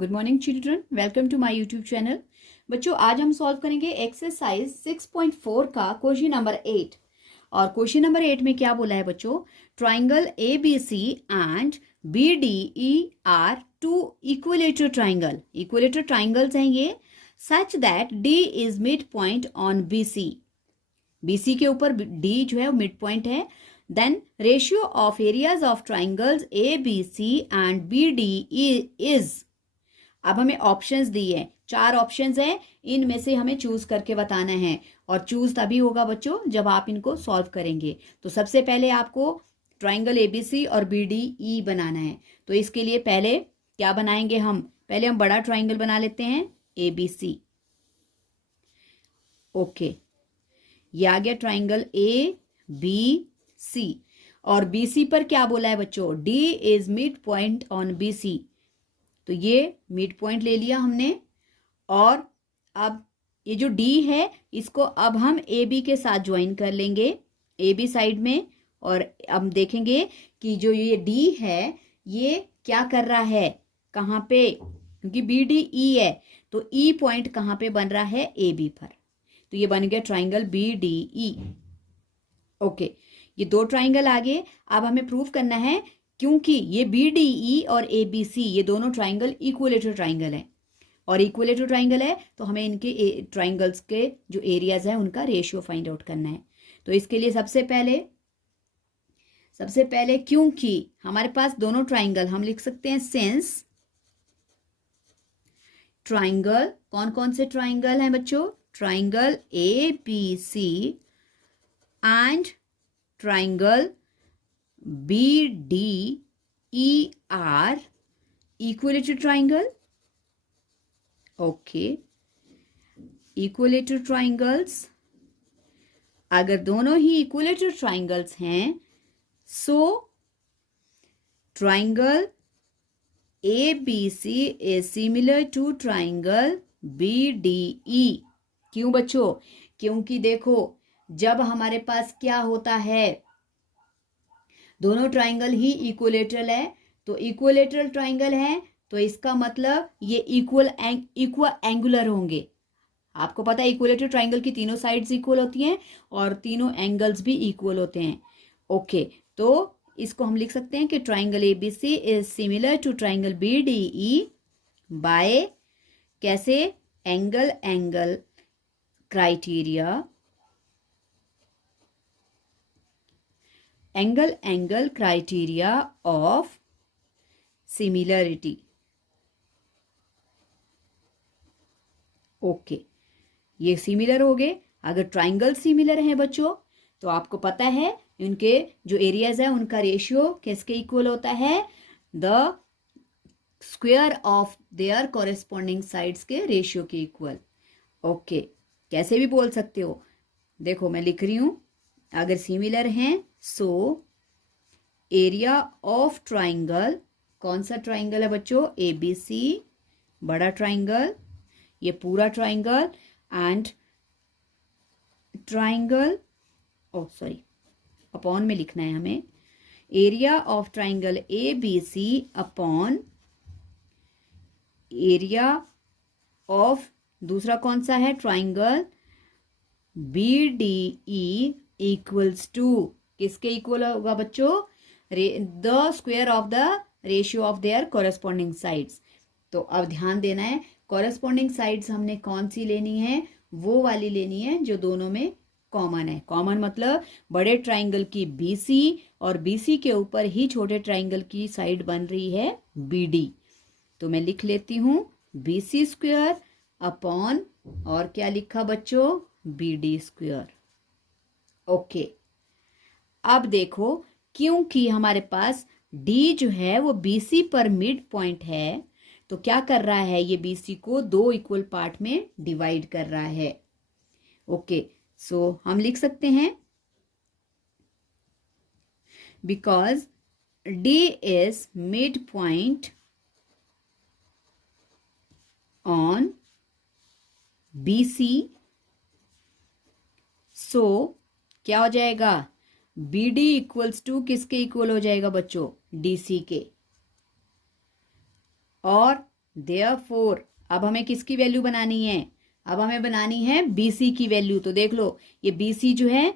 Good morning children, welcome to my YouTube channel. बच्चों, आज हम सॉल्व करेंगे एक्सरसाइज 6.4 का क्वेश्चन नंबर 8। और क्वेश्चन नंबर 8 में क्या बोला है बच्चों? Triangle A B C and B D E are two equilateral triangle. Equilateral triangles हैं ये, such that D is mid point on B C. बी सी के ऊपर डी जो है वो मिड पॉइंट है। Then ratio of areas of triangles A B C and B D is. अब हमें ऑप्शंस दिए हैं, 4 ऑप्शंस हैं, इनमें से हमें चूज करके बताना है। और चूज तभी होगा बच्चों जब आप इनको सॉल्व करेंगे। तो सबसे पहले आपको ट्राइंगल एबीसी और बीडीई बनाना है। तो इसके लिए पहले क्या बनाएंगे हम? पहले हम बड़ा ट्राइंगल बना लेते हैं, एबीसी। ओके, ये आ गया ट्राइंगल ए बी सी। और बीसी पर क्या बोला है बच्चों? D is mid point on BC. तो ये मिड पॉइंट ले लिया हमने। और अब ये जो डी है इसको अब हम ए बी के साथ ज्वाइन कर लेंगे, ए बी साइड में। और अब देखेंगे कि जो ये डी है ये क्या कर रहा है, कहाँ पे, क्योंकि बी डी ई है तो ई पॉइंट कहाँ पे बन रहा है? ए बी पर। तो ये बन गया triangle B D E. Okay, ये 2 ट्राइंगल आ गए। अब हमें प्रूव करना है, क्योंकि ये बी डी ई और ए बी सी ये दोनों ट्राइंगल इक्विलेटरल ट्राइंगल है। और इक्विलेटरल ट्राइंगल है तो हमें इनके ट्राइंगल्स के जो एरियाज है उनका रेशियो फाइंड आउट करना है। तो इसके लिए सबसे पहले क्योंकि हमारे पास दोनों ट्राइंगल, हम लिख सकते हैं सिंस ट्राइंगल। कौन कौन से ट्राइंगल हैं बच्चों? Triangle A B C and triangle B D E are equilateral triangle. Okay, equilateral triangles, अगर दोनों ही इक्विलेटरल ट्राइंगल्स हैं so triangle A B C is similar to triangle B D E. क्यों बच्चों? क्योंकि देखो, जब हमारे पास क्या होता है, दोनों ट्राइंगल ही इक्विलेटरल है, तो इक्विलेटरल ट्राइंगल है तो इसका मतलब ये इक्वल एंगुलर होंगे। आपको पता है इक्विलेटरल ट्राइंगल की तीनों साइड्स इक्वल होती हैं और तीनों एंगल्स भी इक्वल होते हैं। ओके, तो इसको हम लिख सकते हैं कि triangle ABC is similar to triangle BDE by कैसे? Angle criteria, angle criteria of similarity. Okay, ये सिमिलर हो गए। अगर ट्राइंगल सिमिलर हैं बच्चों तो आपको पता है उनके जो एरियाज है उनका रेशियो किसके इक्वल होता है? The square of their corresponding sides के रेशियो के इक्वल। ओके, कैसे भी बोल सकते हो। देखो मैं लिख रही हूं, अगर सिमिलर हैं सो एरिया ऑफ ट्राइंगल, कौन सा ट्राइंगल है बच्चों? ए बी सी, बड़ा ट्राइंगल, ये पूरा triangle and triangle, oh sorry upon में लिखना है हमें, area of triangle A B C upon area of दूसरा कौन सा है? Triangle B D E equals to किसके इक्वल होगा बच्चों? The square of the ratio of their corresponding sides. तो अब ध्यान देना है, कॉरेस्पॉन्डिंग साइड्स हमने कौन सी लेनी है? वो वाली लेनी है जो दोनों में कॉमन है। कॉमन मतलब बड़े ट्राइंगल की बीसी और बीसी के ऊपर ही छोटे ट्राइंगल की साइड बन रही है बीडी। तो मैं लिख लेती हूं बीसी स्क्वायर अपॉन, और क्या लिखा बच्चों? BD square. ओके, अब देखो, क्योंकि हमारे पास डी जो है वो बीसी पर मिड पॉइंट है तो क्या कर रहा है? ये बीसी को 2 इक्वल पार्ट में डिवाइड कर रहा है। ओके, सो हम लिख सकते हैं because D is mid point on BC, so क्या हो जाएगा? बी डी इक्वल्स टू किसके इक्वल हो जाएगा बच्चों? डीसी के। और देयरफॉर अब हमें किसकी वैल्यू बनानी है? अब हमें बनानी है BC की वैल्यू। तो देख लो ये BC जो है,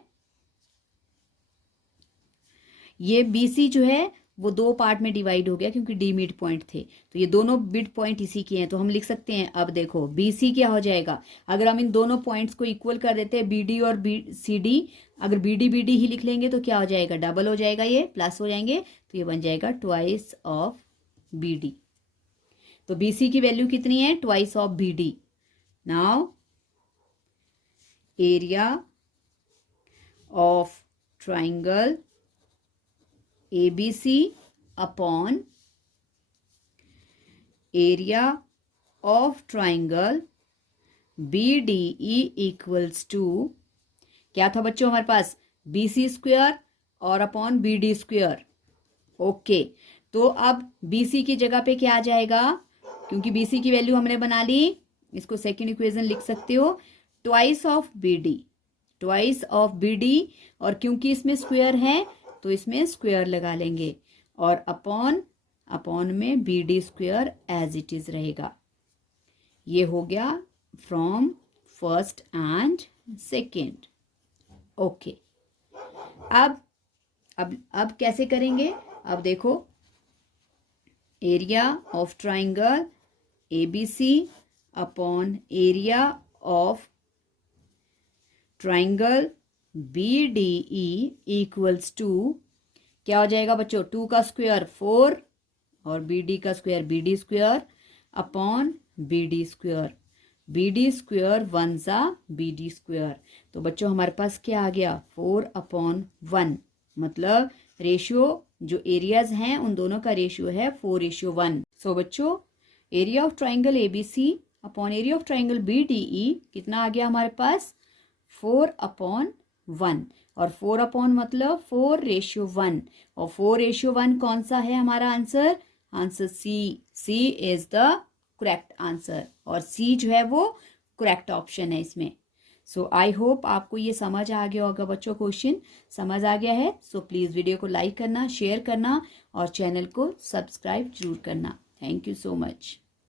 ये BC जो है वो दो पार्ट में डिवाइड हो गया क्योंकि डी मिड पॉइंट थे, तो ये दोनों मिड पॉइंट इसी के हैं, तो हम लिख सकते हैं। अब देखो BC क्या हो जाएगा, अगर हम इन दोनों पॉइंट्स को इक्वल कर देते हैं BD और CD, अगर BD ही लिख लेंगे तो क्या हो जाएगा, डबल हो जाएगा, ये प्लस हो जाएंगे, तो ये बन जाएगा ट्वाइस ऑफ BD। तो BC की वैल्यू कितनी है, twice of BD। Now area of triangle ABC upon area of triangle BDE equals to, क्या था बच्चों हमारे पास, BC स्क्वायर और अपॉन BD स्क्वायर। ओके, तो अब BC की जगह पे क्या आ जाएगा, क्योंकि BC की वैल्यू हमने बना ली, इसको सेकेंड इक्वेशन लिख सकते हो, twice of BD, twice of BD, और क्योंकि इसमें स्क्वायर है तो इसमें स्क्वायर लगा लेंगे, और अपॉन में BD square as it is रहेगा। ये हो गया from first and second. Okay, अब कैसे करेंगे, अब देखो area of triangle ABC upon area of triangle BDE equals to, क्या हो जाएगा बच्चों, 2 का स्क्वायर 4 और BD का square BD square upon BD square, BD square 1 ज़ा BD स्क्वायर। तो बच्चों हमारे पास क्या आ गया, 4/1, मतलब रेशियो जो एरियाज हैं उन दोनों का रेशियो है 4:1। सो बच्चों area of triangle ABC upon area of triangle BDE कितना आ गया हमारे पास, 4/1, और 4 मतलब 4:1, और 4:1 कौन सा है हमारा answer, answer C is the correct answer, और C जो है वो करेक्ट ऑप्शन है इसमें। सो आई होप आपको ये समझ आ गया होगा बच्चों, क्वेश्चन समझ आ गया है। सो प्लीज़ वीडियो को लाइक करना, शेयर करना और चैनल को सब्सक्राइब जरूर करना। Thank you so much.